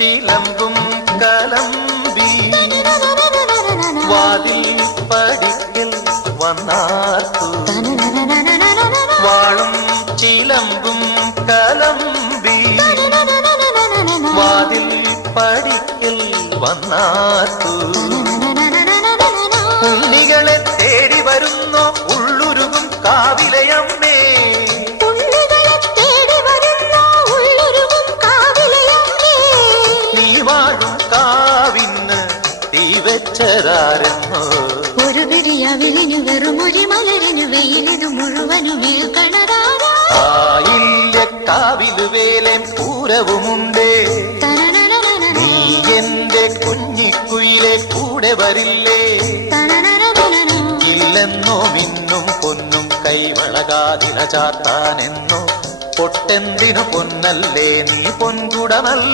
ചിലമ്പും കലമ്പി വാതിൽ പടിക്കൽ വന്നാർത്തു വാളും ചിലമ്പും കലമ്പി വാതിൽ പടിക്കൽ വന്നാർത്തു ഉണ്ണികളെ തേടി വരുന്നോ ഉള്ളുരുകും കാവിലയമ്മേ നീ വാഴും കാവിന്ന് തീ വെച്ചതാരെന്നോ ഒരു വിരിയവിലിനു വെറുമൊരു മലരിനു വെയിലിനു മുഴുവനും ആയില്ല കാവില് വേലേം പൂരവുമുണ്ടേ നീ എന്റെ കുഞ്ഞിക്കുയിലെ കൂടെ വരില്ലേ ഇല്ലെന്നോ മിന്നും പൊന്നും കൈവളകാതില ചാത്താനെന്നോ പൊട്ടെന്തിനു പൊന്നല്ലേ നീ പൊൻകുടമല്ല